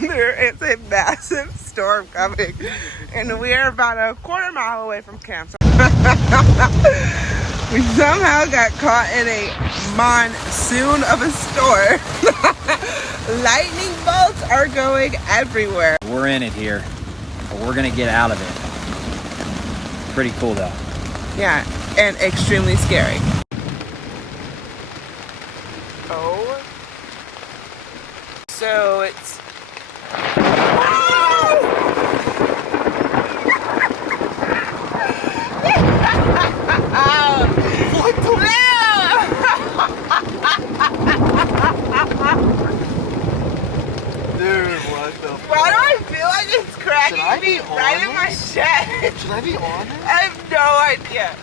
There is a massive storm coming, and we are about a quarter mile away from camp. So we somehow got caught in a monsoon of a storm. Lightning bolts are going everywhere. We're in it here, but we're gonna get out of it. Pretty cool though. Yeah, and extremely scary. Oh. So it's... What the... Dude, what the fuck? Why do I feel like it's cracking me right in my chest? Should I be on it? I have no idea.